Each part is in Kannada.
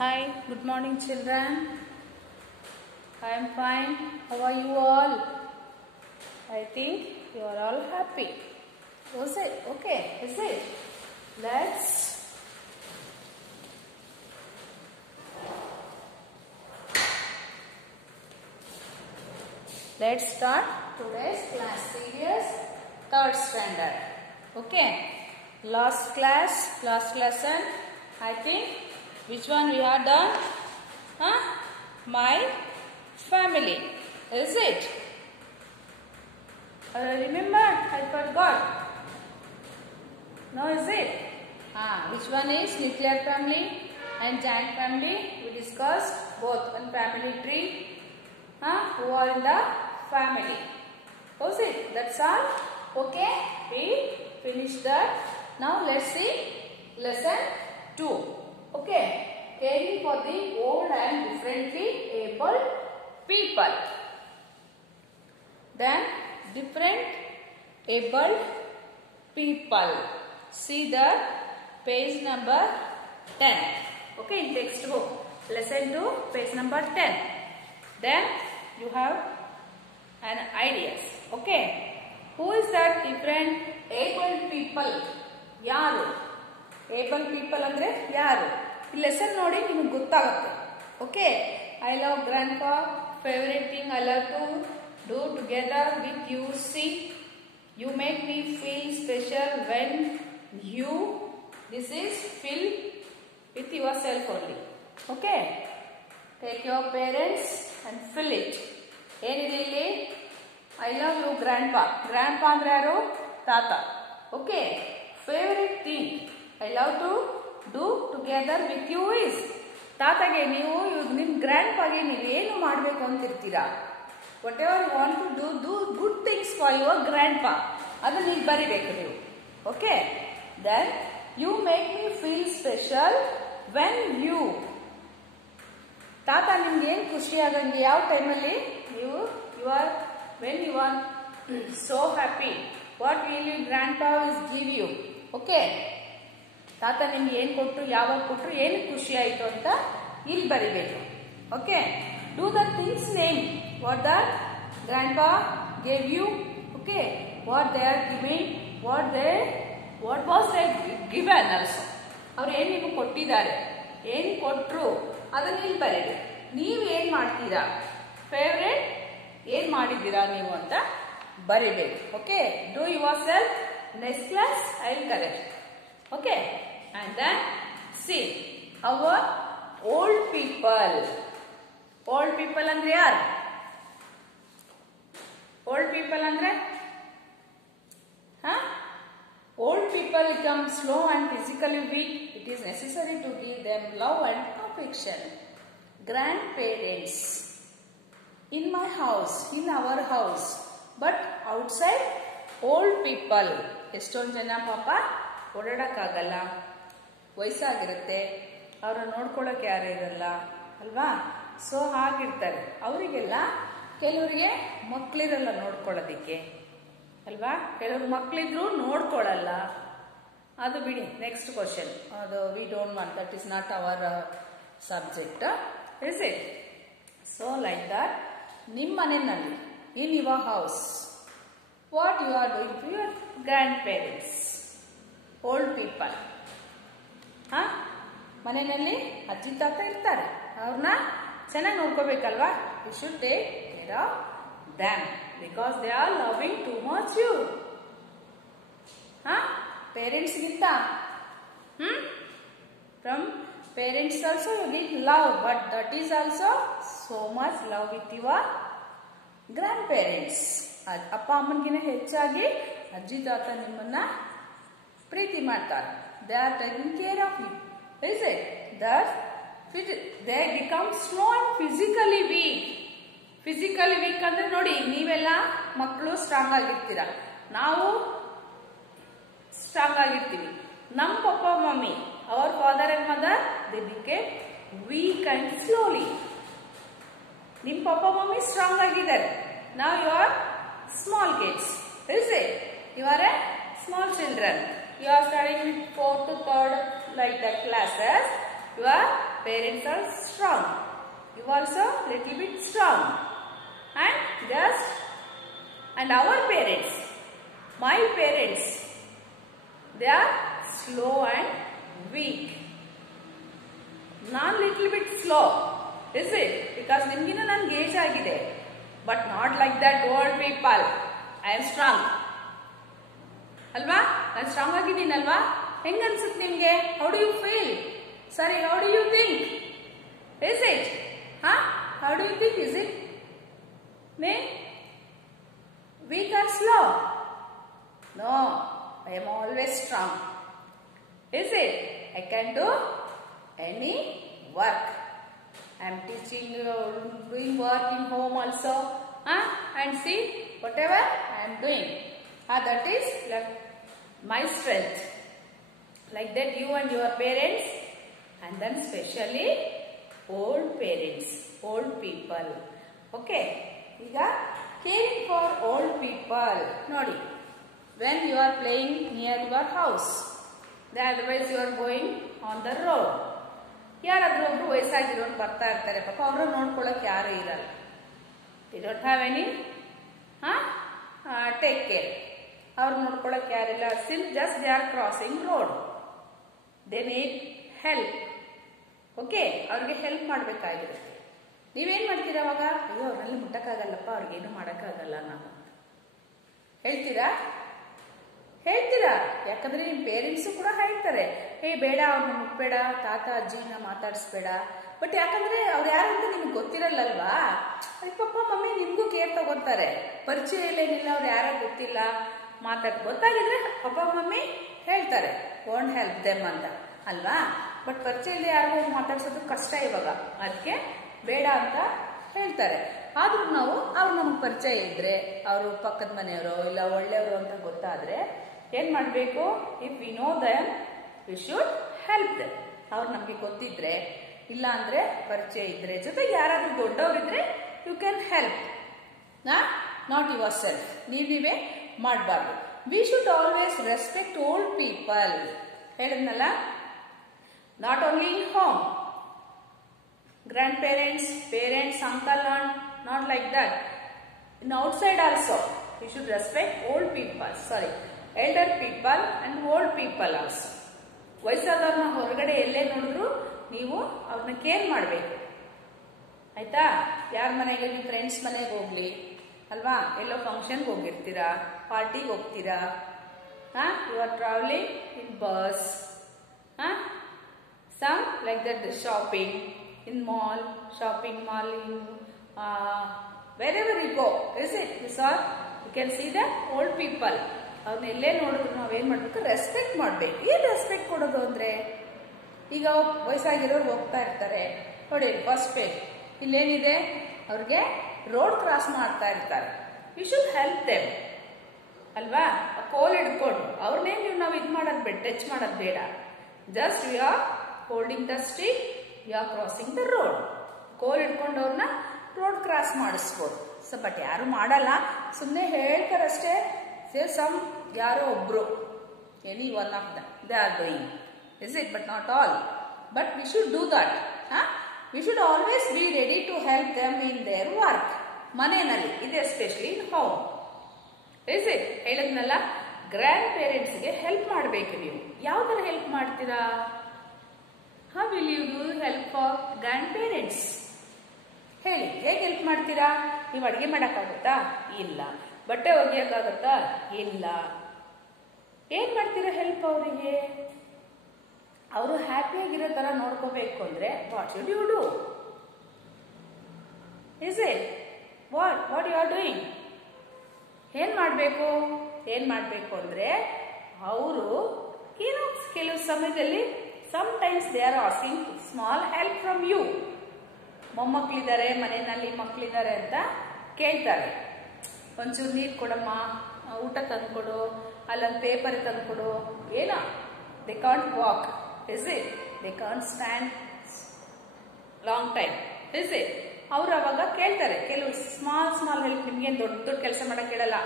Hi, good morning children. I am fine. How are you all? I think you are all happy. Was it? Okay, is it? Let's start today's class series, 3rd standard. Okay. Last lesson, I think, which one we have done? My family. Is it? Remember? I forgot. No, is it? Which one is nuclear family and giant family? We discussed both on family tree. Who are in the family? Was it? That's all? Okay. We finished that. Now let's see lesson 2. Okay. Caring for the old and differently abled people. Then different abled people. See the page number 10. Okay, in textbook. Lesson 2, page number 10. Then you have an ideas. Okay. Who is that different abled people? Yaru. Able people andre yaru. ಈ ಲೆಸನ್ ನೋಡಿ ನಿಮಗೆ ಗೊತ್ತಾಗುತ್ತೆ. Okay. I love grandpa. Favorite thing I love to do together with you. See, you make me feel special when you. This is fill with yourself only. Okay. Take your parents and fill it. ಏನಿದೆ ಇಲ್ಲಿ? I love you grandpa. Grandpa ಅಂದ್ರೆ ಯಾರು? ತಾತ. Okay. Favorite thing I love to do together with you is. ತಾತಗೆ ನೀವು ನಿಮ್ಮ ಗ್ರ್ಯಾಂಡ್ಪಾಗೆ ನೀವು ಏನು ಮಾಡಬೇಕು ಅಂತಿರ್ತೀರಾ? Whatever you want to do good things for your grandpa. ಅದನ್ನ ನೀವು ಬರಿಬೇಕು ನೀವು. Okay. Then you make me feel special when you. ತಾತ ನಿಮ್ಗೆ ಏನು ಖುಷಿ ಆಗಂಗೆ ಯಾವ ಟೈಮಲ್ಲಿ ನೀವು when you are so happy, what will you grandpa is give you. Okay. ತಾತ ನಿಮ್ಗೆ ಏನು ಕೊಟ್ಟರು, ಯಾವಾಗ ಕೊಟ್ಟರು, ಏನು ಖುಷಿ ಆಯಿತು ಅಂತ ಇಲ್ಲಿ ಬರಿಬೇಕು. Okay. Do the things name what the grandpa gave you. Okay. What they are giving, what was they given also. ಅವ್ರು ಏನು ನಿಮಗೆ ಕೊಟ್ಟಿದ್ದಾರೆ, ಏನು ಕೊಟ್ಟರು ಅದನ್ನ ಇಲ್ಲಿ ಬರೀಬೇಕು. ನೀವು ಏನು ಮಾಡ್ತೀರಾ, ಫೇವ್ರೇಟ್ ಏನು ಮಾಡಿದ್ದೀರಾ ನೀವು ಅಂತ ಬರಿಬೇಕು. Okay. Do your self. Next class I will correct. Okay, and then see our old people. Old people andre yaar? Old people andre old people become slow and physically weak. It is necessary to give them love and affection. Grandparents in my house, in our house, but outside old people. ಎಷ್ಟೊಂದು ಜನ ಪಾಪ ಓಡಾಡಕ್ಕಾಗಲ್ಲ, ವಯಸ್ಸಾಗಿರುತ್ತೆ, ಅವ್ರನ್ನ ನೋಡ್ಕೊಳ್ಳೋಕೆ ಯಾರು ಇರಲ್ಲ ಅಲ್ವಾ. ಸೊ ಹಾಗಿರ್ತಾರೆ. ಅವರಿಗೆಲ್ಲ ಕೆಲವರಿಗೆ ಮಕ್ಕಳಿರಲ್ಲ ನೋಡ್ಕೊಳ್ಳೋದಿಕ್ಕೆ ಅಲ್ವಾ. ಕೆಲವ್ರಿಗೆ ಮಕ್ಕಳಿದ್ರು ನೋಡ್ಕೊಳ್ಳಲ್ಲ. ಅದು ಬಿಡಿ, ನೆಕ್ಸ್ಟ್ ಕ್ವಶನ್. ಅದು we don't want, that is not our subject. Is it? So like that ನಿಮ್ಮ ಮನೆಯಲ್ಲಿ, in your house, what you are doing to your grandparents, old people. ಮನೆಯಲ್ಲಿ ಅಜ್ಜಿ ತಾತ ಇರ್ತಾರೆ, ಅವ್ರನ್ನ ಚೆನ್ನಾಗಿ ನೋಡ್ಕೋಬೇಕಲ್ವಾ. You should take care of them because they are loving too much you. ಪೇರೆಂಟ್ಸ್ಗಿಂತ from parents also you give love, but that is also so much love with your grandparents. ಅಪ್ಪ ಅಮ್ಮನಿಗಿನ ಹೆಚ್ಚಾಗಿ ಅಜ್ಜಿ ತಾತ ನಿಮ್ಮನ್ನ ಪ್ರೀತಿ ಮಾಡ್ತಾರೆ. They are taking care of you. Is it? That they become slow and physically weak. Physically weak ಅಂದ್ರೆ ನೋಡಿ, ನೀವೆಲ್ಲ ಮಕ್ಕಳು ಸ್ಟ್ರಾಂಗ್ ಆಗಿರ್ತೀರ, ನಾವು ಸ್ಟ್ರಾಂಗ್ ಆಗಿರ್ತೀವಿ. ನಮ್ಮ papa mummy, our father and mother, they became weak and slowly. ನಿಮ್ಮ ಪಪ್ಪ ಮಮ್ಮಿ ಸ್ಟ್ರಾಂಗ್ ಆಗಿದ್ದಾರೆ. Now you are small kids. Is it? You are a small children. You are studying with 4th to 3rd like that classes. Your parents are strong. You also little bit strong. And our parents, my parents, they are slow and weak. Nan little bit slow, is it? Because nimgina nange age agide, but not like that old people. I am strong. Alva? I am strong agidini alva? Heng ansutte nimge? How do you feel? Sorry, how do you think? Is it? Huh? How do you think? Is it me? Weak or slow? No, I am always strong. Is it? I can do any work. I am teaching, doing work in home also. And see, whatever I am doing. That is like my strength. Like that you and your parents, and then specially old parents, old people. Okay. Iga caring for old people. Nodi. When you are playing near your house, otherwise you are going on the road. ಯಾರಾದ್ರೂ ಒಬ್ರು ವಯಸ್ಸಾಗಿರೋರು ಬರ್ತಾ ಇರ್ತಾರೆ, ಪಾಪ ಅವರು ನೋಡ್ಕೊಳ್ಳೋಕೆ ಯಾರು ಇರಲ್ಲ. They don't have any take care. ಅವ್ರು ನೋಡ್ಕೊಳ್ಳೋಕೆ ಯಾರಿಲ್ಲ. Since just they are crossing road, they need help. Okay, ಅವ್ರಿಗೆ ಹೆಲ್ಪ್ ಮಾಡಬೇಕಾಗಿರುತ್ತೆ. ನೀವೇನ್ ಮಾಡ್ತೀರಾ ಅವಾಗ? ಅಯ್ಯೋ ಅವ್ರಲ್ಲಿ ಮುಟ್ಟಕ್ಕಾಗಲ್ಲಪ್ಪ, ಅವ್ರಿಗೇನು ಮಾಡೋಕ್ಕಾಗಲ್ಲ ನಾನು ಹೇಳ್ತೀರಾ? ಯಾಕಂದ್ರೆ ನಿಮ್ಮ ಪೇರೆಂಟ್ಸು ಕೂಡ ಹೇಳ್ತಾರೆ, ಬೇಡ ಅವ್ರನ್ನ ಮುಟ್ಬೇಡ, ತಾತ ಅಜ್ಜಿನ ಮಾತಾಡಿಸ್ಬೇಡ. ಬಟ್ ಯಾಕಂದ್ರೆ ಅವ್ರು ಯಾರು ಅಂತ ನಿಮ್ಗೆ ಗೊತ್ತಿರಲ್ಲಲ್ವಾ? ಅದಕ್ಕೆ ಪಪ್ಪ ಮಮ್ಮಿ ನಿಮ್ಗೂ ಕೇರ್ ತಗೋತಾರೆ. ಪರಿಚಯ ಇಲ್ಲೇನಿಲ್ಲ, ಅವ್ರು ಯಾರೋ ಗೊತ್ತಿಲ್ಲ, ಗೊತ್ತಾಗಿದ್ರೆ ಪಪ್ಪ ಮಮ್ಮಿ ಹೇಳ್ತಾರೆ ವೋಂಟ್ ಹೆಲ್ಪ್ ದೆಮ್ ಅಂತ ಅಲ್ವಾ? ಬಟ್ ಪರಿಚಯ ಇಲ್ಲದೆ ಯಾರಿಗೂ ಮಾತಾಡ್ಸೋದು ಕಷ್ಟ ಇವಾಗ, ಅದಕ್ಕೆ ಬೇಡ ಅಂತ ಹೇಳ್ತಾರೆ. ಆದ್ರೂ ನಾವು ಅವ್ರು ನಮ್ಗೆ ಪರಿಚಯ ಇದ್ರೆ, ಅವರು ಪಕ್ಕದ ಮನೆಯವರು ಇಲ್ಲ ಒಳ್ಳೆಯವರು ಅಂತ ಗೊತ್ತಾದ್ರೆ ಏನ್ ಮಾಡ್ಬೇಕು? If we know them we should help them. ಅವ್ರು ನಮ್ಗೆ ಗೊತ್ತಿದ್ರೆ, ಇಲ್ಲ ಅಂದ್ರೆ ಪರಿಚಯ ಇದ್ರೆ, ಜೊತೆಗೆ ಯಾರಾದ್ರೂ ದೊಡ್ಡವರಿದ್ರೆ you can help. Not yourself, ನೀವೇ ಮಾಡಬಾರ್ದು. We should always respect old people. ಹೇಳಿದ್ನಲ್ಲ, not only in home, grandparents, parents, uncle, aunt, not like that. In outside also, we should respect old people, elder people and old people also. ವಯಸ್ಸಾದವ್ರನ್ನ ಹೊರಗಡೆ ಎಲ್ಲೇ ನೋಡಿದ್ರು ನೀವು ಅವ್ರನ್ನ ಕೇರ್ ಮಾಡಬೇಕು, ಆಯ್ತಾ? ಯಾರ ಮನೆಗೆ, ನಿಮ್ಮ ಫ್ರೆಂಡ್ಸ್ ಮನೆಗೆ ಹೋಗ್ಲಿ ಅಲ್ವಾ, ಎಲ್ಲೋ ಫಂಕ್ಷನ್ಗೆ ಹೋಗಿರ್ತೀರಾ, ಪಾರ್ಟಿಗೆ ಹೋಗ್ತೀರಾ, you are travelling in bus, some like that, the shopping in mall, shopping mall, wherever you go, is it? You can see the old people. ಅವ್ರನ್ನ ಎಲ್ಲೇ ನೋಡಿದ್ರು ನಾವೇನ್ ಮಾಡ್ಬೇಕು? ರೆಸ್ಪೆಕ್ಟ್ ಮಾಡ್ಬೇಕು. ಏನ್ ರೆಸ್ಪೆಕ್ಟ್ ಕೊಡೋದು ಅಂದ್ರೆ, ಈಗ ವಯಸ್ಸಾಗಿರೋರು ಹೋಗ್ತಾ ಇರ್ತಾರೆ ನೋಡಿ, ಬಸ್ ಪೇಜ್ ಇಲ್ಲೇನಿದೆ, ಅವ್ರಿಗೆ ರೋಡ್ ಕ್ರಾಸ್ ಮಾಡ್ತಾ ಇರ್ತಾರೆ. ಯು ಶುಡ್ ಹೆಲ್ಪ್ ದೆಮ್ ಅಲ್ವಾ? ಕೋಲ್ ಹಿಡ್ಕೊಂಡು ಅವ್ರನ್ನೇ ನಾವು ಇದು ಮಾಡೋದು ಬೇಡ, ಟಚ್ ಮಾಡೋದು ಬೇಡ. Just you are holding the stick, you are crossing the road. ಕೋಲ್ ಹಿಡ್ಕೊಂಡು ಅವ್ರನ್ನ ರೋಡ್ ಕ್ರಾಸ್ ಮಾಡಿಸ್ಬೋದು. ಬಟ್ ಯಾರು ಮಾಡಲ್ಲ, ಸುಮ್ಮನೆ ಹೇಳ್ತಾರಷ್ಟೇ. ಸಮ್ ಯಾರೋ ಒಬ್ರು, any one of them they are doing, is it? But not all. But we should do that. We should always be ready to help them in their work. ಮನೆಯಲ್ಲಿ ಇದು especially in home, is it? ಹೇಳಿದ್ನಲ್ಲ, ಗ್ರ್ಯಾಂಡ್ ಪೇರೆಂಟ್ಸ್ಗೆ ಹೆಲ್ಪ್ ಮಾಡಬೇಕು. ನೀವು ಯಾವ ಥರ ಹೆಲ್ಪ್ ಮಾಡ್ತೀರಾ? How will you do help for grandparents? ಹೇಳಿ, ಹೇಗೆ ಹೆಲ್ಪ್ ಮಾಡ್ತೀರಾ? ನೀವು ಅಡುಗೆ ಮಾಡೋಕ್ಕಾಗುತ್ತಾ? ಇಲ್ಲ. ಬಟ್ಟೆ ಒಗೆಯೋಕ್ಕಾಗುತ್ತಾ? ಇಲ್ಲ. ಏನ್ ಮಾಡ್ತೀರಾ ಹೆಲ್ಪ್ ಅವರಿಗೆ? ಅವರು ಹ್ಯಾಪಿಯಾಗಿರೋ ಥರ ನೋಡ್ಕೋಬೇಕು ಅಂದ್ರೆ what should you do? Is it? What you are doing? ಏನ್ ಮಾಡಬೇಕು ಅಂದ್ರೆ, ಅವರು ಏನೋ ಕೆಲವು ಸಮಯದಲ್ಲಿ sometimes they are asking small help from you. ಮೊಮ್ಮಕ್ಕಳಿದ್ದಾರೆ, ಮನೆಯಲ್ಲಿ ಮಕ್ಕಳಿದ್ದಾರೆ ಅಂತ ಕೇಳ್ತಾರೆ. ಒಂಚೂರು ನೀರು ಕೊಡಮ್ಮ, ಊಟ ತಂದ್ಕೊಡು, ಅಲ್ಲೊಂದು ಪೇಪರ್ ತಂದ್ಕೊಡು, ಏನೋ. They can't walk, is it? They can't stand long time, is it? ಅವ್ರು ಅವಾಗ ಕೇಳ್ತಾರೆ ಕೆಲವು ಸ್ಮಾಲ್ ಹೆಲ್ಪ್. ನಿಮ್ಗೇನು ದೊಡ್ಡ ಕೆಲಸ ಮಾಡಕ್ ಕೇಳಲ್ಲ,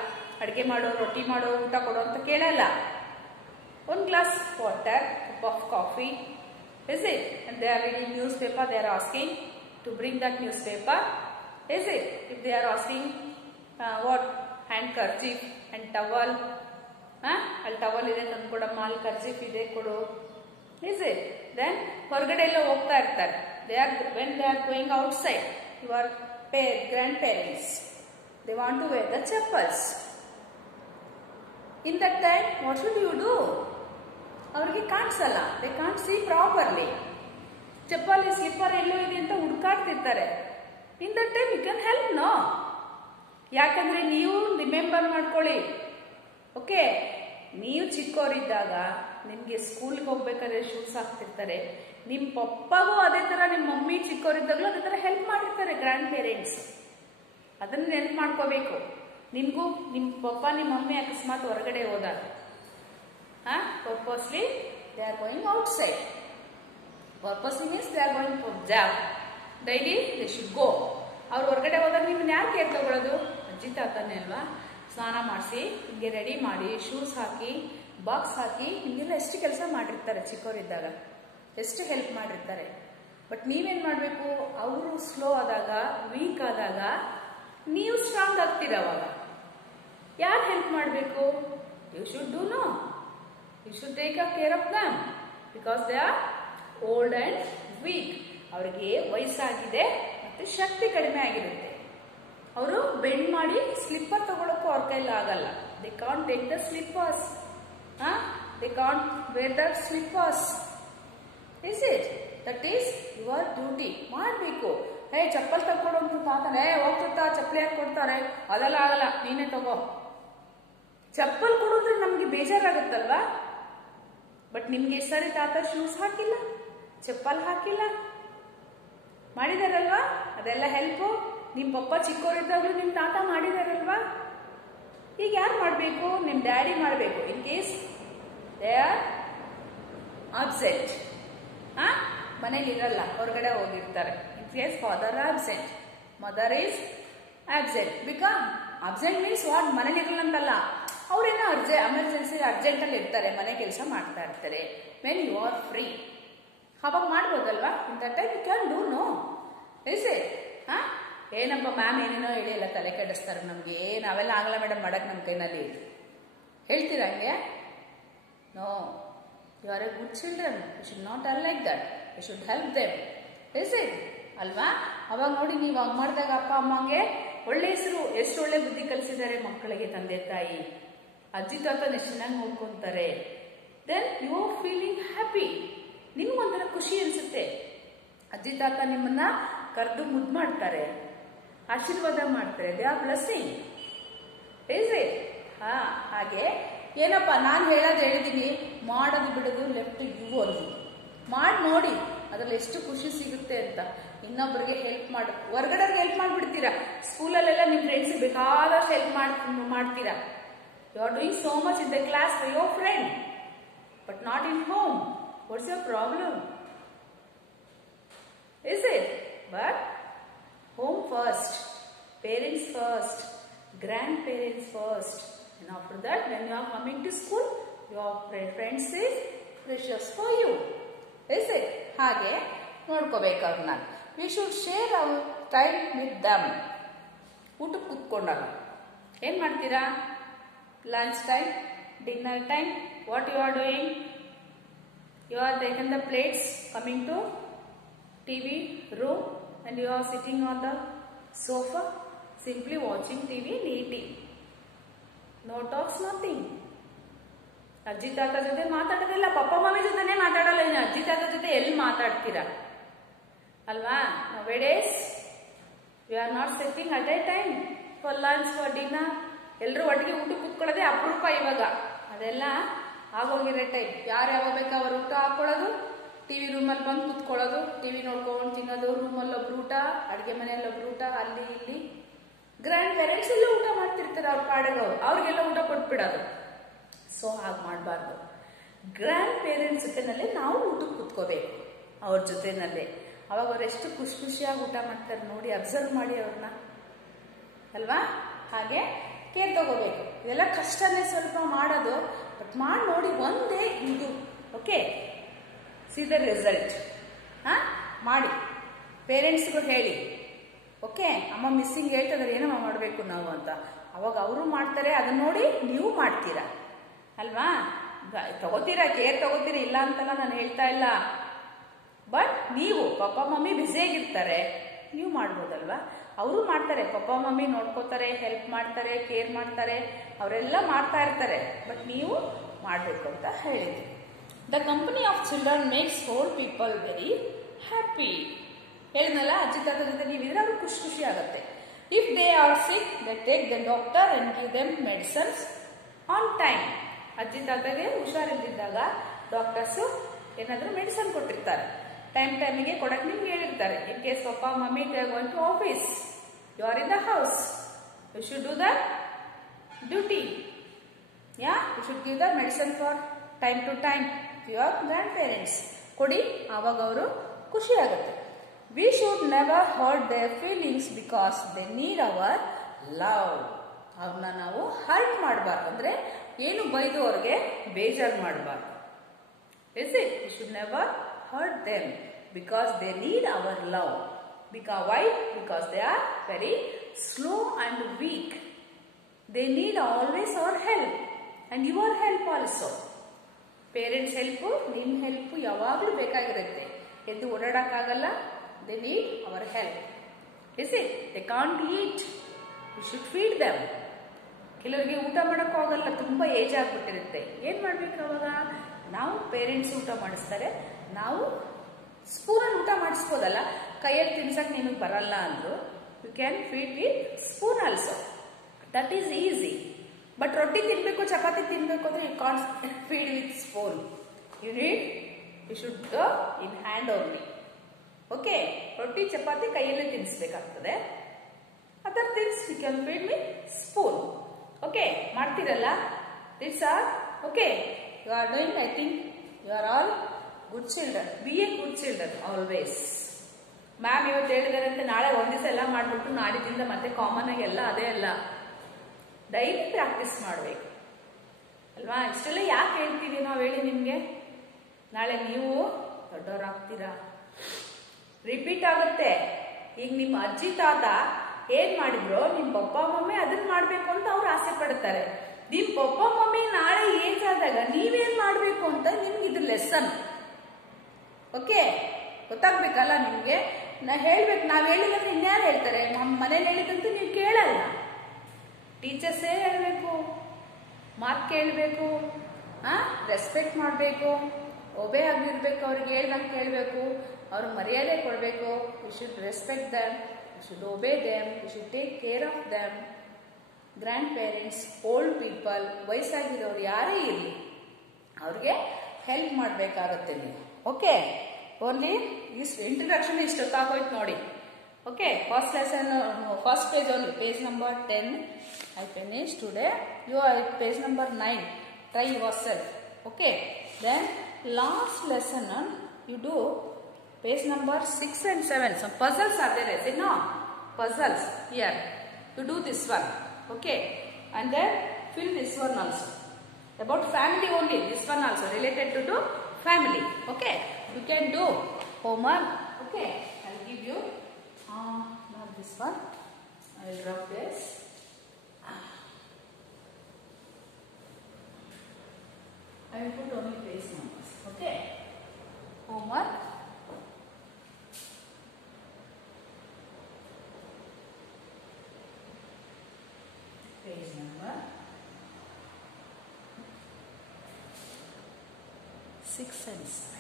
ಅಡುಗೆ ಮಾಡೋ, ರೊಟ್ಟಿ ಮಾಡೋ, ಊಟ ಕೊಡೋ ಅಂತ ಕೇಳಲ್ಲ. ಒಂದು glass water, cup of coffee, Is it? And they are reading newspaper, they are asking to bring that newspaper. Is it? If they are asking what? Handkerchief and towel. ಅಲ್ಲಿ ಟವಲ್ ಇದೆ ತಂದ್ಕೊಡಮ್ಮ, ಅಲ್ಲಿ ಕರ್ಚೀಫ್ ಇದೆ ಕೊಡು. Is it? Then ಹೊರಗಡೆ ಎಲ್ಲ ಹೋಗ್ತಾ ಇರ್ತಾರೆ. When they are going outside, your grandparents, they want to wear the chappals. In that time, what should you do? ಅವ್ರಿಗೆ ಕಾಣಿಸಲ್ಲ, they can't see properly. Chappal slipper ಎಲ್ಲೋ ಇದೆ ಅಂತ ಹುಡುಕಾಡ್ತಿರ್ತಾರೆ. In that time, you can help, no? ಯಾಕಂದ್ರೆ ನೀವು ರಿಮೆಂಬರ್ ಮಾಡ್ಕೊಳ್ಳಿ. ಓಕೆ, ನೀವು ಚಿಕ್ಕವರಿದ್ದಾಗ ನಿಮಗೆ ಸ್ಕೂಲ್ಗೆ ಹೋಗ್ಬೇಕಾದ್ರೆ ಶೂಸ್ ಹಾಕ್ತಿರ್ತಾರೆ. ನಿಮ್ಮ ಪಪ್ಪಗೂ ಅದೇ ತರ, ನಿಮ್ಮ ಮಮ್ಮಿ ಚಿಕ್ಕವರಿದ್ದಾಗಲೂ ಅದೇ ತರ ಹೆಲ್ಪ್ ಮಾಡಿರ್ತಾರೆ ಗ್ರ್ಯಾಂಡ್ ಪೇರೆಂಟ್ಸ್. ಅದನ್ನ ನೆನ್ಪು ಮಾಡ್ಕೋಬೇಕು. ನಿಮ್ಗೂ ನಿಮ್ಮ ಪಪ್ಪ ನಿಮ್ಮ ಮಮ್ಮಿ ಅಕಸ್ಮಾತ್ ಹೊರಗಡೆ ಹೋದಾಗ purposely they are going out side. Purposely means they are going for job. Daily they should go. ಅವ್ರು ಹೊರಗಡೆ ಹೋದಾಗ ನಿಮ್ಮನ್ನ ಯಾರು ಕೇರ್ ತಗೊಳ್ಳೋದು? ಅಜ್ಜಿ ತಾತನೇ ಅಲ್ವಾ? ಸ್ನಾನ ಮಾಡಿಸಿ ನಿಮಗೆ ರೆಡಿ ಮಾಡಿ ಶೂಸ್ ಹಾಕಿ ಬಾಕ್ಸ್ ಹಾಕಿ ನಿಮಗೆಲ್ಲ ಎಷ್ಟು ಕೆಲಸ ಮಾಡಿರ್ತಾರೆ ಚಿಕ್ಕವರಿದ್ದಾಗ, ಎಷ್ಟು ಹೆಲ್ಪ್ ಮಾಡಿರ್ತಾರೆ. ಬಟ್ ನೀವೇನು ಮಾಡಬೇಕು? ಅವರು ಸ್ಲೋ ಆದಾಗ, ವೀಕ್ ಆದಾಗ ನೀವು ಸ್ಟ್ರಾಂಗ್ ಆಗ್ತೀರ. ಅವಾಗ ಯಾರು ಹೆಲ್ಪ್ ಮಾಡಬೇಕು? You should do no, you should take a care of them because they are old and weak. ಅವ್ರಿಗೆ ವಯಸ್ಸಾಗಿದೆ ಮತ್ತು ಶಕ್ತಿ ಕಡಿಮೆ ಆಗಿರುತ್ತೆ. ಅವರು ಬೆಂಡ್ ಮಾಡಿ ಸ್ಲಿಪ್ಪರ್ ತಗೊಳಕ್ಕೂ ಅವ್ರ ಕೈಲಿ ಆಗಲ್ಲ. They can't take the slippers. They can't wear the slippers. Is it? That is your duty. ಮಾಡಬೇಕು. ಚಪ್ಪಲ್ ತಕ್ಕೊಡು ಅಂತ ತಾತಾನೆ ಹೋಗ್ತಾ ಚಪ್ಪಲಿ ಯಾಕೆ ಕೊಡ್ತಾರೆ? ಅದೆಲ್ಲ ಆಗಲ್ಲ, ನೀನೇ ತಗೋ. ಚಪ್ಪಲ್ ಕೊಡೋದ್ರೆ ನಮ್ಗೆ ಬೇಜಾರಾಗುತ್ತಲ್ವಾ? ಬಟ್ ನಿಮ್ಗೆ ಸರಿ ತಾತ ಶೂಸ್ ಹಾಕಿಲ್ಲ, ಚಪ್ಪಲ್ ಹಾಕಿಲ್ಲ, ಮಾಡಿದಾರಲ್ವಾ? ಅದೆಲ್ಲ ಹೆಲ್ಪು. ನಿಮ್ಮ ಪಪ್ಪ ಚಿಕ್ಕವರಿದ್ದಾಗಲೂ ನಿಮ್ಮ ತಾತ ಮಾಡಿದಾರಲ್ವಾ? ಈಗ ಯಾರು ಮಾಡಬೇಕು? ನಿಮ್ಮ ಡ್ಯಾಡಿ ಮಾಡಬೇಕು. In case they are absent, ಮನೇಲಿ ಇರಲ್ಲ, ಹೊರಗಡೆ ಹೋಗಿರ್ತಾರೆ. In case father absent, mother is absent. Because absent means what? ಮನೇಲಿ ಇರಲ್ಲ ಅಂತಲ್ಲ, ಅವರೇನೋ ಎಮರ್ಜೆನ್ಸಿ ಅರ್ಜೆಂಟಲ್ಲಿ ಇರ್ತಾರೆ, ಮನೆ ಕೆಲಸ ಮಾಡ್ತಾ ಇರ್ತಾರೆ. ವೆನ್ ಯು ಆರ್ ಫ್ರೀ ಅವಾಗ ಮಾಡ್ಬೋದಲ್ವಾ? In that time you can do, no? Is it? ಏನಪ್ಪ ಮ್ಯಾಮ್ ಏನೇನೋ ಹೇಳಿಲ್ಲ, ತಲೆ ಕೆಡಿಸ್ತಾರೆ ನಮಗೆ, ನಾವೆಲ್ಲ ಆಗಲ್ಲ ಮೇಡಮ್ ಮಾಡಕ್ಕೆ ನಮ್ಮ ಕೈನಲ್ಲಿ ಹೇಳ್ತೀರಾ ಹಂಗೆ? No, you are a good children. You should not all like that. You should help them. Is it? ಅಲ್ವಾ? ಅವಾಗ ನೋಡಿ, ನೀವು ಹಂಗೆ ಮಾಡಿದಾಗ ಅಪ್ಪ ಅಮ್ಮಂಗೆ ಒಳ್ಳೆ ಹೆಸರು, ಎಷ್ಟು ಒಳ್ಳೆ ಬುದ್ಧಿ ಕಲಿಸಿದ್ದಾರೆ ಮಕ್ಕಳಿಗೆ ತಂದೆ ತಾಯಿ. ಅಜ್ಜಿ ತಾತನ ಎಷ್ಟು ಚೆನ್ನಾಗಿ ನೋಡ್ಕೊಂತಾರೆ. Then you are feeling happy. ನಿಮ್ಗೊಂಥರ ಖುಷಿ ಅನ್ಸುತ್ತೆ. ಅಜ್ಜಿ ತಾತ ನಿಮ್ಮನ್ನ ಕರೆದು ಮುದ್ದು ಮಾಡ್ತಾರೆ, ಆಶೀರ್ವಾದ ಮಾಡ್ತಾರೆ. They R blessing. Is it? ಹಾಗೆ ಏನಪ್ಪ ನಾನು ಹೇಳಿದ್ದೀನಿ, ಮಾಡೋದು ಬಿಡೋದು ಲೆಫ್ಟ್ ಯು ಅರ್ಜು. ಮಾಡಿ ನೋಡಿ ಅದ್ರಲ್ಲಿ ಎಷ್ಟು ಖುಷಿ ಸಿಗುತ್ತೆ ಅಂತ. ಇನ್ನೊಬ್ಬರಿಗೆ ಹೆಲ್ಪ್ ಮಾಡು. ಹೊರಗಡೆಗೆ ಹೆಲ್ಪ್ ಮಾಡಿಬಿಡ್ತೀರಾ, ಸ್ಕೂಲಲ್ಲೆಲ್ಲ ನಿಮ್ಮ ಫ್ರೆಂಡ್ಸ್ ಬೇಕಾದಷ್ಟು ಹೆಲ್ಪ್ ಮಾಡ್ತೀರಾ. You are doing so much in the class for your friend, but not in home. What's your problem? Is it? But home first, parents first, grandparents first, and after that when you are coming to school, your friends is precious for you. Is it? ಹಾಗೆ ನೋಡ್ಕೋಬೇಕು ಅವ್ರನ್ನ. We should share our time with them. ಊಟಕ್ಕೆ ಕೂತ್ಕೊಂಡಾಗ ಏನು ಮಾಡ್ತೀರಾ? Lunch time, dinner time, what you are doing? You are taking the plates, coming to TV room, and you are sitting on the sofa simply watching TV and eating. No talks, nothing. ಅಜ್ಜಿ ತಾತ ಜೊತೆ ಮಾತಾಡೋದಿಲ್ಲ, ಪಪ್ಪ ಮಮ್ಮಿ ಜೊತೆನೇ ಮಾತಾಡಲ್ಲ. ಇನ್ನು ಅಜ್ಜಿ ತಾತ ಜೊತೆ ಎಲ್ಲಿ ಮಾತಾಡ್ತೀರಾ ಅಲ್ವಾ? Nowadays we are not sitting at a time for lunch, for dinner. ಎಲ್ಲರೂ ಒಟ್ಟಿಗೆ ಊಟ ಕೂತ್ಕೊಳ್ಳೋದೇ ಅಪರೂಪ ಇವಾಗ. ಅದೆಲ್ಲ ಆಗೋಗಿರೋ ಟೈಮ್. ಯಾರು ಯಾವಾಗ ಬೇಕಾ ಅವ್ರು ಊಟ ಹಾಕೊಳ್ಳೋದು, ಟಿವಿ ರೂಮಲ್ಲಿ ಬಂದು ಕೂತ್ಕೊಳ್ಳೋದು, ಟಿವಿ ನೋಡ್ಕೊಂಡು ತಿನ್ನೋದು. ರೂಮಲ್ಲಿ ಒಬ್ರು ಊಟ, ಅಡುಗೆ ಮನೆಯಲ್ಲಿ ಒಬ್ರು ಊಟ, ಅಲ್ಲಿ ಇಲ್ಲಿ. ಗ್ರ್ಯಾಂಡ್ ಪೇರೆಂಟ್ಸ್ ಎಲ್ಲ ಊಟ ಮಾಡ್ತಿರ್ತಾರೆ ಅವ್ರ ಪಾಡಿಗೆ, ಅವ್ರಿಗೆಲ್ಲ ಊಟ ಕೊಟ್ಬಿಡೋದು. ಸೊ ಹಾಗೆ ಮಾಡಬಾರ್ದು. ಗ್ರ್ಯಾಂಡ್ ಪೇರೆಂಟ್ಸ್ ಜೊತೆನಲ್ಲೇ ನಾವು ಊಟಕ್ಕೆ ಕೂತ್ಕೋಬೇಕು, ಅವ್ರ ಜೊತೆನಲ್ಲೇ. ಅವಾಗ ಅವ್ರು ಎಷ್ಟು ಖುಷಿ ಖುಷಿಯಾಗಿ ಊಟ ಮಾಡ್ತಾರೆ ನೋಡಿ, ಅಬ್ಸರ್ವ್ ಮಾಡಿ ಅವ್ರನ್ನ ಅಲ್ವಾ? ಹಾಗೆ ಕೇರ್ ತಗೋಬೇಕು. ಇದೆಲ್ಲ ಕಷ್ಟನೇ ಸ್ವಲ್ಪ ಮಾಡೋದು, ಬಟ್ ಮಾಡಿ ನೋಡಿ ಒಂದೇ ಇದು. Okay, C the result. ಮಾಡಿ ಪೇರೆಂಟ್ಸ್ಗೂ ಹೇಳಿ. ಓಕೆ, ಅಮ್ಮ ಮಿಸ್ಸಿಂಗ್ ಹೇಳ್ತಿದ್ರೆ ಏನಮ್ಮ ಮಾಡಬೇಕು ನಾವು ಅಂತ. ಅವಾಗ ಅವರು ಮಾಡ್ತಾರೆ, ಅದನ್ನ ನೋಡಿ ನೀವು ಮಾಡ್ತೀರಾ ಅಲ್ವಾ. ತಗೋತೀರಾ, ಕೇರ್ ತಗೋತೀರಾ, ಇಲ್ಲ ಅಂತಲ್ಲ ನಾನು ಹೇಳ್ತಾ ಇಲ್ಲ. ಬಟ್ ನೀವು ಪಪ್ಪ ಮಮ್ಮಿ ಬ್ಯುಸಿಯಾಗಿರ್ತಾರೆ, ನೀವು ಮಾಡ್ಬೋದಲ್ವಾ. ಅವರು ಮಾಡ್ತಾರೆ, ಪಪ್ಪ ಮಮ್ಮಿ ನೋಡ್ಕೋತಾರೆ, ಹೆಲ್ಪ್ ಮಾಡ್ತಾರೆ, ಕೇರ್ ಮಾಡ್ತಾರೆ, ಅವರೆಲ್ಲ ಮಾಡ್ತಾ ಇರ್ತಾರೆ. ಬಟ್ ನೀವು ಮಾಡಬೇಕು ಅಂತ ಹೇಳಿದ್ವಿ. The company of children makes old people very happy. ಹೇಳಿದ್ನಲ್ಲ, ಅಜ್ಜಿ ತಾತ ಜೊತೆ ನೀವಿದ್ರೆ ಅವ್ರಿಗೆ ಖುಷಿ ಖುಷಿ ಆಗುತ್ತೆ. If they are sick they take the doctor and give them medicines on time. ಅಜ್ಜಿ ತಾತಗೆ ಹುಷಾರಿಲ್ದಿದ್ದಾಗ ಡಾಕ್ಟರ್ಸು ಏನಾದರೂ ಮೆಡಿಸನ್ ಕೊಟ್ಟಿರ್ತಾರೆ, ಟೈಮಿಗೆ ಕೊಡಕ್ಕೆ ನಿಮ್ಗೆ ಹೇಳಿರ್ತಾರೆ. In case papa mummy they are going to office, you are in the house, you should do the duty. You should give the medicine for time to time your grandparents. ಕೊಡಿ, ಆವಾಗ ಅವರು ಖುಷಿ ಆಗುತ್ತೆ. We should never hurt their feelings because they need our love. ಅವ್ರನ್ನ ನಾವು ಹರ್ಟ್ ಮಾಡಬಾರ್ದು, ಅಂದರೆ ಏನು ಬೈದು ಅವ್ರಿಗೆ ಬೇಜಾರು ಮಾಡಬಾರ್ದು. Is it? V should never hurt them because they need our love. Because why? Because they are very slow and weak. They need always our help and your help also. Parents help, ನಿಮ್ಮ ಹೆಲ್ಪ್ ಯಾವಾಗಲೂ ಬೇಕಾಗಿರುತ್ತೆ. ಎದ್ದು ಓಡಾಡಕ್ಕಾಗಲ್ಲ, they need our help. Is it? They can't eat. We should feed them. ಕೆಲವರಿಗೆ ಊಟ ಮಾಡೋಕ್ಕೂ ಆಗಲ್ಲ, ತುಂಬ ಏಜ್ ಆಗಿಬಿಟ್ಟಿರುತ್ತೆ. ಏನು ಮಾಡಬೇಕು ಅವಾಗ? ನಾವು ಪೇರೆಂಟ್ಸ್ ಊಟ ಮಾಡಿಸ್ತಾರೆ, ನಾವು ಸ್ಪೂನಲ್ಲಿ ಊಟ ಮಾಡಿಸ್ಬೋದಲ್ಲ. ಕೈಯಲ್ಲಿ ತಿನ್ಸಕ್ಕೆ ನಿಮಗೆ ಬರಲ್ಲ ಅಂದರು, you can feed with spoon also, that is easy. But ರೊಟ್ಟಿ ತಿನ್ನಬೇಕು, ಚಪಾತಿ ತಿನ್ನಬೇಕು ಅಂದರೆ you can't feed with spoon. You should go in hand only. Okay, ರೊಟ್ಟಿ ಚಪಾತಿ ಕೈಯಲ್ಲೇ ತಿನ್ನಿಸ್ಬೇಕಾಗ್ತದೆ. Other things you can feed with spoon. Okay, ಮಾಡ್ತೀರಲ್ಲ? This are okay. You are doing, I think you are all good children. Be a good children always. Ma'am ಇವತ್ತು ಹೇಳಿದಾರೆ ಅಂತ ನಾಳೆ ಒಂದು ದಿವಸ ಎಲ್ಲ ಮಾಡಿಬಿಟ್ಟು ನಾಡಿದಿಂದ ಮತ್ತೆ ಕಾಮನ್ ಆಗಿ ಎಲ್ಲ ಅದೇ ಅಲ್ಲ. ಡೈಲಿ ಪ್ರಾಕ್ಟೀಸ್ ಮಾಡಬೇಕು ಅಲ್ವಾ. ಇಷ್ಟೆಲ್ಲ ಯಾಕೆ ಹೇಳ್ತೀವಿ ನಾವು ಹೇಳಿ ನಿಮಗೆ? ನಾಳೆ ನೀವು ದೊಡ್ಡವರಾಗ್ತೀರಾ, ರಿಪೀಟ್ ಆಗುತ್ತೆ. ಈಗ ನಿಮ್ಮ ಅಜ್ಜಿ ತಾತ ಏನ್ ಮಾಡಿದ್ರು, ನಿಮ್ಮ ಪಪ್ಪ ಮಮ್ಮಿ ಅದನ್ನ ಮಾಡ್ಬೇಕು ಅಂತ ಅವ್ರು ಆಸೆ ಪಡ್ತಾರೆ. ನಿಮ್ ಪಪ್ಪ ಮಮ್ಮಿ ನಾಳೆ ಏಜ್ ಆದಾಗ ನೀವೇನ್ ಮಾಡ್ಬೇಕು ಅಂತ ನಿಮ್ಗೆ ಇದು ಲೆಸನ್. ಓಕೆ, ಗೊತ್ತಾಗ್ಬೇಕಲ್ಲ ನಿಮ್ಗೆ. ನಾ ಹೇಳ್ಬೇಕು, ನಾವ್ ಹೇಳಿಲ್ಲ ಅಂದ್ರೆ ಇನ್ಯಾರು ಹೇಳ್ತಾರೆ? ಮನೇಲಿ ಹೇಳಿದಂತೂ ನೀವು ಕೇಳಲ್ಲ. ಟೀಚರ್ಸೇ ಹೇಳ್ಬೇಕು, ಮಾತು ಕೇಳಬೇಕು, ರೆಸ್ಪೆಕ್ಟ್ ಮಾಡಬೇಕು, ಒಬೇ ಆಗಿರ್ಬೇಕು, ಅವ್ರಿಗೆ ಹೇಳ್ದಂಗೆ ಕೇಳಬೇಕು, ಅವ್ರಿಗೆ ಮರ್ಯಾದೆ ಕೊಡಬೇಕು. You should respect them, you should obey them, you should take care of them. Grandparents, old people, ವಯಸ್ಸಾಗಿರೋರು ಯಾರೇ ಇರಲಿ ಅವ್ರಿಗೆ ಹೆಲ್ಪ್ ಮಾಡಬೇಕಾಗತ್ತೆ ನೀವು. ಓಕೆ, ಓನ್ಲಿ ಇಷ್ಟು ಇಂಟ್ರಡಕ್ಷನ್ ಇಷ್ಟೊತ್ತಾಗೋಯ್ತು ನೋಡಿ. Okay, first lesson, first page only, page number 10 I finished today. You are at page number 9. Try yourself. Okay, then last lesson you do page number 6 and 7. Some puzzles are there, is it? No, puzzles here. You do this one. Okay, and then fill this one also. About family only, this one also related to family. Okay, you can do homework. Okay, I'll give you now this one. I will rub this. I will put only page numbers. Okay, homework. Page number 6 and 7.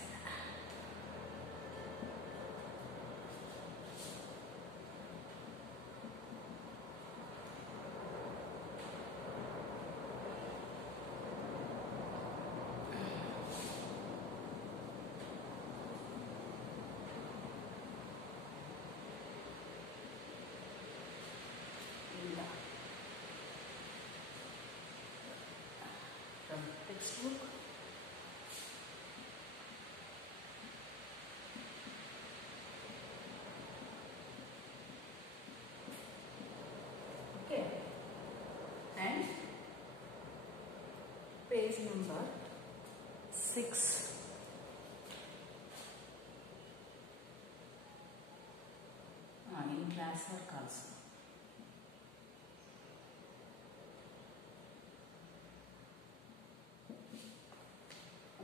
Textbook. Okay, and page number 6. class work also.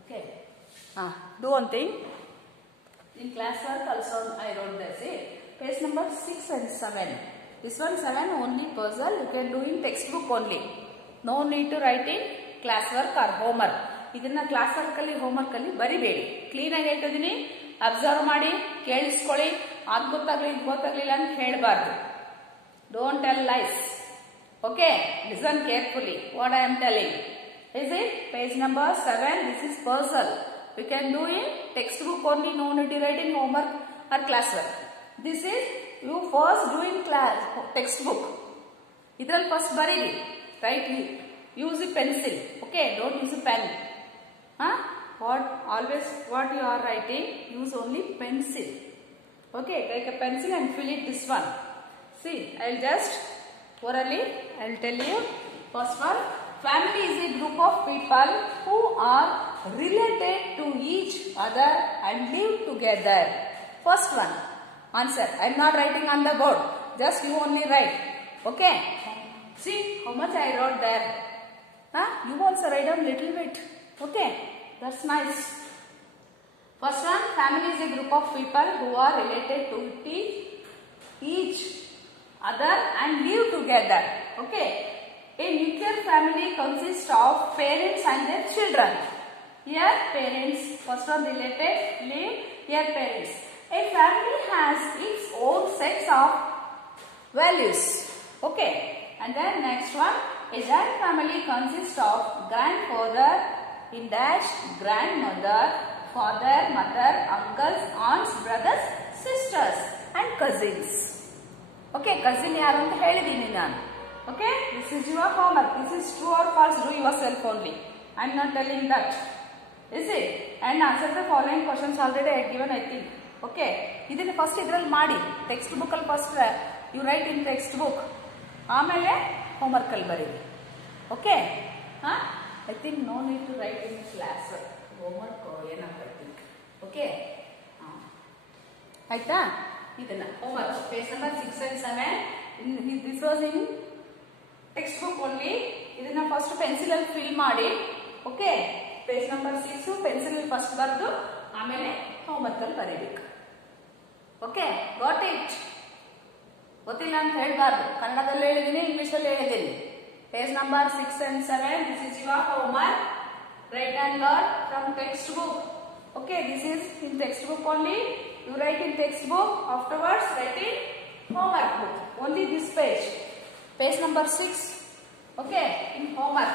Okay. Do one thing. In class work also I wrote this. Page number 6 and 7. This one 7 only puzzle. You can do in textbook only. No need to write in class work or homework. ಇದನ್ನ ಕ್ಲಾಸ್ ವರ್ಕ್ ಅಲ್ಲಿ ಹೋಮ್ವರ್ಕ್ ಅಲ್ಲಿ ಬರಿಬೇಡಿ. ಕ್ಲೀನ್ ಆಗಿ ಹೇಳ್ತಿದ್ದೀನಿ. ಅಬ್ಸರ್ವ್ ಮಾಡಿ, ಕೇಳಿಸ್ಕೊಳ್ಳಿ. ಅದು ಗೊತ್ತಾಗ್ಲಿ ಇದು ಗೊತ್ತಾಗ್ಲಿಲ್ಲ ಅಂತ ಹೇಳಬಾರ್ದು. Don't tell lies. Okay, listen carefully what I am telling. Is it page number 7? This is puzzle. You can do in textbook only. No need to write in homework or class work. This is you first do in class textbook. Idral first barili. Right? Use a pencil. Okay, don't use a pen. What you are writing, use only pencil. Okay, take a pencil and fill it this one. See, I will just orally I will tell you. First one, family is a group of people who are related to each other and live together. First one, answer. I am not writing on the board. Just you only write. Okay. See how much I wrote there. You also write down little bit. Okay, that's nice. First one, family is a group of people who are related to each other and live together. Okay, a nuclear family consists of parents and their children. Here parents, first one related, live, here parents. A family has its own sets of values. Okay, and then next one, a joint family consists of grandfather, in dash, grandmother, father, mother, uncles, aunts, brothers, sisters and cousins. Okay, cousin yaru anta helidini nanu. Okay, this is your homework. This is true or false, do yourself only. I am not telling that. Is it? And answer the following questions already I given, I think. Okay, idನ್ನ first idರಲ್ಲಿ ಮಾಡಿ. Text book ಅಲ್ಲಿ first you write in text book. ಆಮೇಲೆ homework ಅಲ್ಲಿ ಬರೀರಿ. Okay? I think no need to write in class homework ಏನಂತ I think. Okay? ಆಯ್ತಾ? ಇದನ್ನ homework page number 6 and 7. This was in textbook only. ಇದನ್ನ first pencil ಅಲ್ಲಿ fill ಮಾಡಿ. Okay? Page number 6 pencil ಅಲ್ಲಿ first ಬರೆದು ಆಮೇಲೆ homework ಅಲ್ಲಿ ಬರೀಬೇಕು. Okay? Got it? ಗೊತ್ತಿಲ್ಲ ಅಂತ ಹೇಳಬಾರ್ದು. ಕನ್ನಡದಲ್ಲಿ ಹೇಳಿದ್ದೀನಿ, ಇಂಗ್ಲಿಷ್ ಅಲ್ಲಿ ಹೇಳಿದ್ದೀನಿ. Page number 6 and 7. This is your homework. Write and learn from textbook. Okay, this is in textbook only. You write in textbook. Afterwards, write in homework book. Only this page. Page number 6. Okay, in homework.